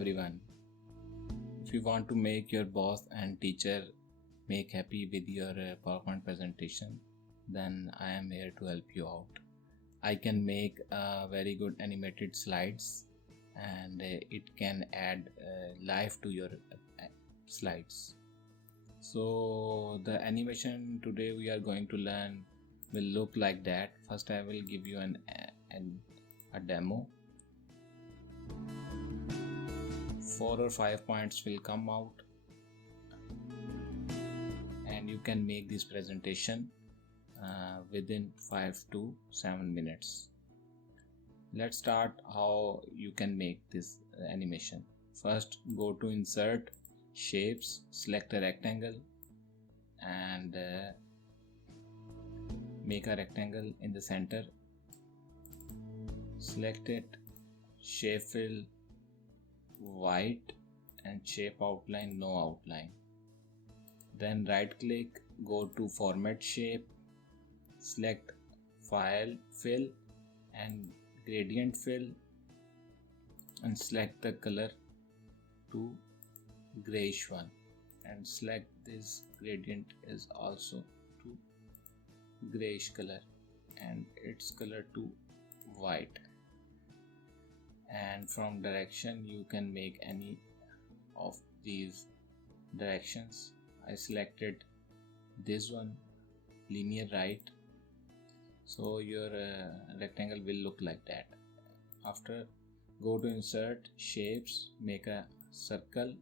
everyone. If you want to make your boss and teacher make happy with your PowerPoint presentation, then I am here to help you out. I can make very good animated slides and it can add life to your slides. So the animation today we are going to learn will look like that. First I will give you a demo. 4 or 5 points will come out and you can make this presentation within 5 to 7 minutes. Let's start how you can make this animation. First go to insert shapes, select a rectangle and make a rectangle in the center. Select it, shape fill white and shape outline no outline. Then right click, go to format shape, select file fill and gradient fill and select the color to grayish one and select this gradient is also to grayish color and its color to white. And from direction you can make any of these directions. I selected this one, linear right, so your rectangle will look like that. After go to insert shapes, make a circle,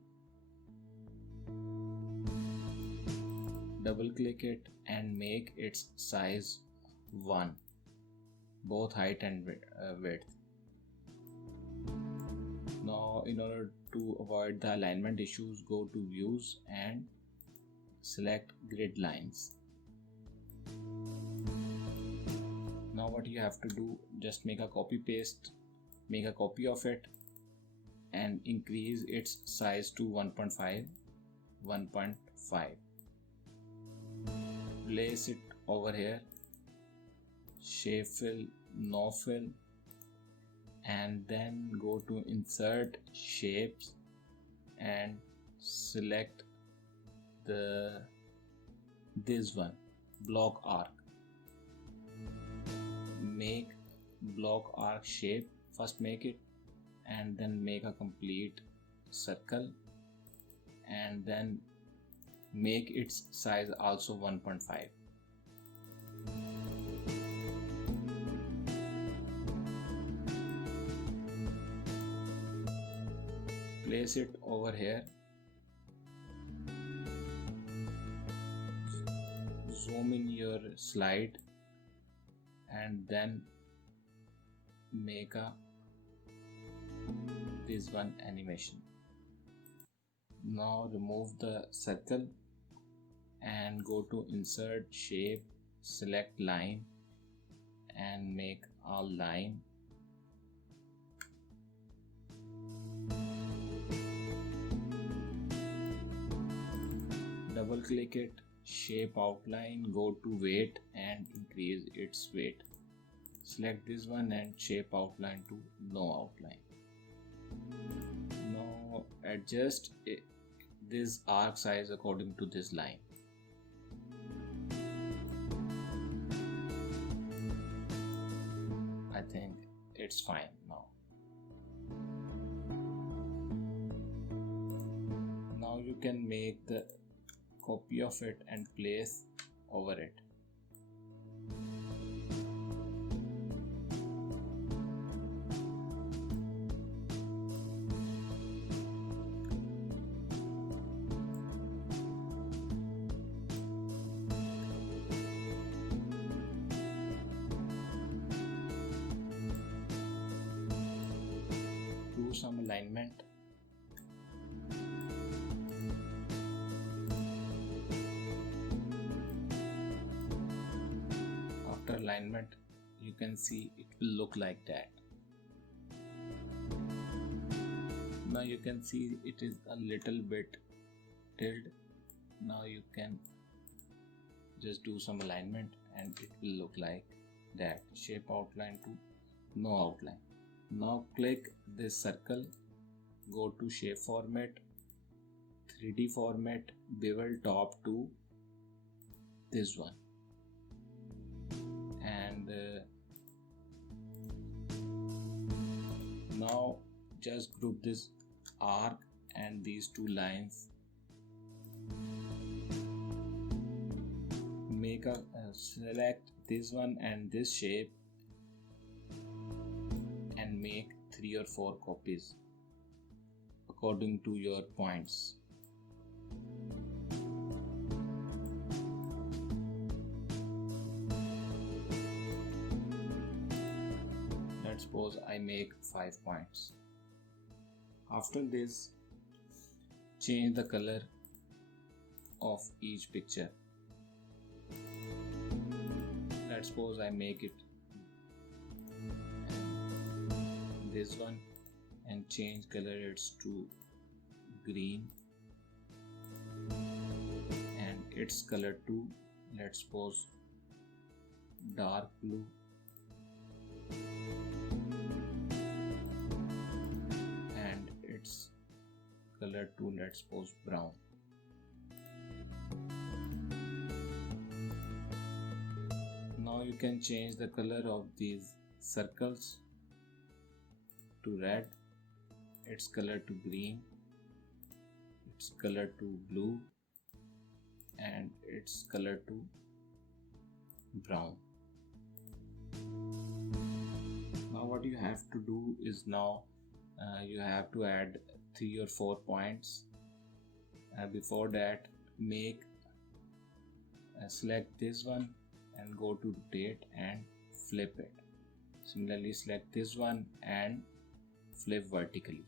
double click it and make its size 1, both height and width. Now in order to avoid the alignment issues, go to views and select grid lines. Now what you have to do, just make a copy of it and increase its size to 1.5. Place it over here, shape fill, no fill, and then go to insert shapes and select this one, block arc. Make block arc shape, first make it and then make a complete circle and then make its size also 1.5. Place it over here, zoom in your slide and then make this one animation. Now remove the circle and go to insert shape, select line and make a line. Double click it, shape outline, go to weight and increase its weight. Select this one and shape outline to no outline. Now adjust this arc size according to this line. I think it's fine now. Now you can make the copy of it and place over it. Do some alignment. After alignment you can see it will look like that. Now you can see it is a little bit tilted. Now you can just do some alignment and it will look like that, shape outline to no outline. Now click this circle, go to shape format, 3D format, bevel top to this one, and now just group this arc and these two lines. Make a select this one and this shape and make 3 or 4 copies according to your points. Let's suppose I make 5 points. After this, change the color of each picture. Let's suppose I make it this one and change color it's to green and its color to, let's suppose, dark blue, and its color to, let's suppose, brown. Now you can change the color of these circles to red, its color to green, its color to blue, and its color to brown. Now what you have to do is now you have to add 3 or 4 points. Before that, make select this one and go to rotate and flip it. Similarly, select this one and flip vertically.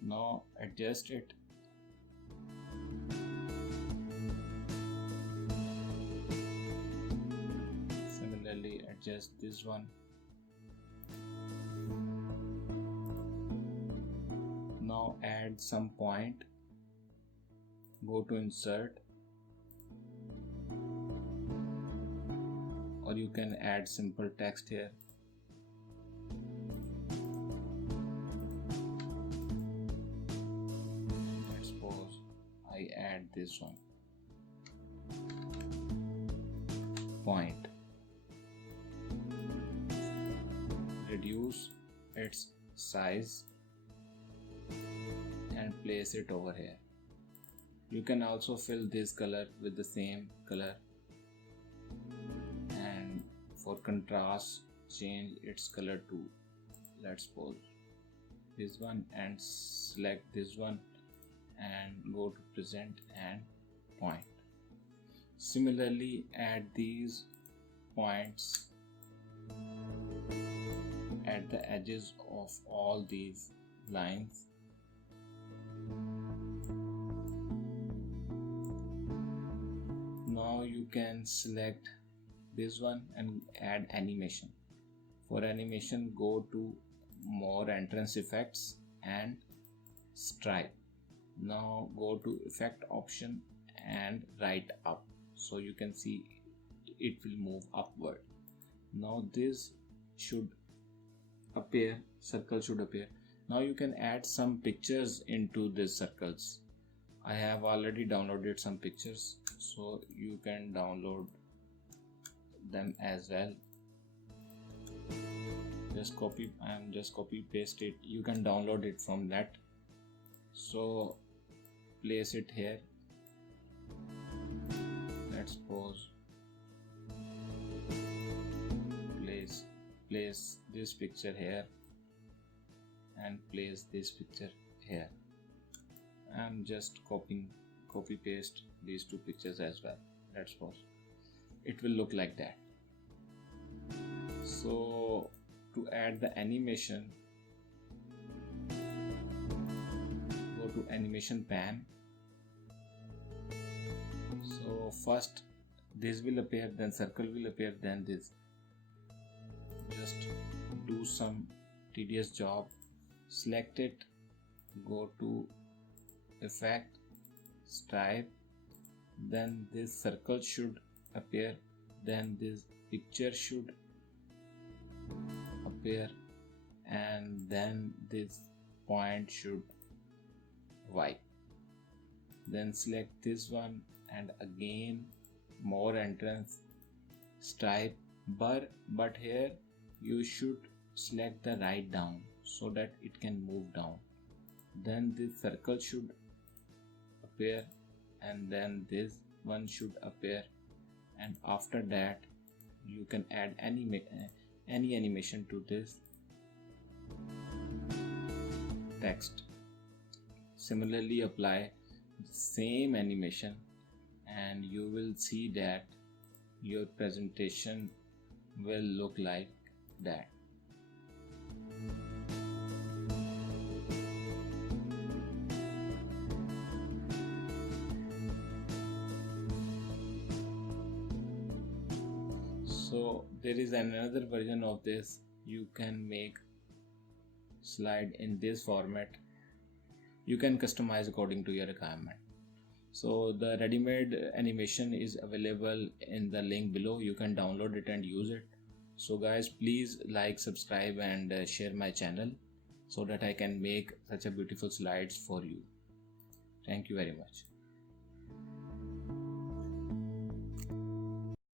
Now adjust it. Similarly, adjust this one. Now add some point. Go to insert, or you can add simple text here. Let's suppose I add this one, point. Reduce its size and place it over here. You can also fill this color with the same color, and for contrast change its color to, let's suppose, this one, and select this one and go to present and point. Similarly, add these points at the edges of all these lines. Now you can select this one and add animation. For animation, go to more entrance effects and stripe. Now go to effect option and right up, so you can see it will move upward. Now this should appear, circle should appear. Now you can add some pictures into these circles. I have already downloaded some pictures, so you can download them as well. Just copy and just copy paste it. You can download it from net. So place it here. Let's suppose place this picture here and place this picture here. I'm just copy paste these two pictures as well. Let's suppose it will look like that. So to add the animation, go to animation pan. So first this will appear, then circle will appear, then this. Just do some tedious job. Select it, go to effect, stripe, then this circle should appear, then this picture should appear, and then this point should wipe. Then select this one and again more entrance stripe, but here you should select the right down so that it can move down. Then this circle should appear and then this one should appear, and after that you can add any animation to this text. Similarly apply the same animation and you will see that your presentation will look like that. So there is another version of this. You can make slide in this format. You can customize according to your requirement. So the ready-made animation is available in the link below. You can download it and use it. So guys, please like, subscribe and share my channel so that I can make such a beautiful slides for you. Thank you very much.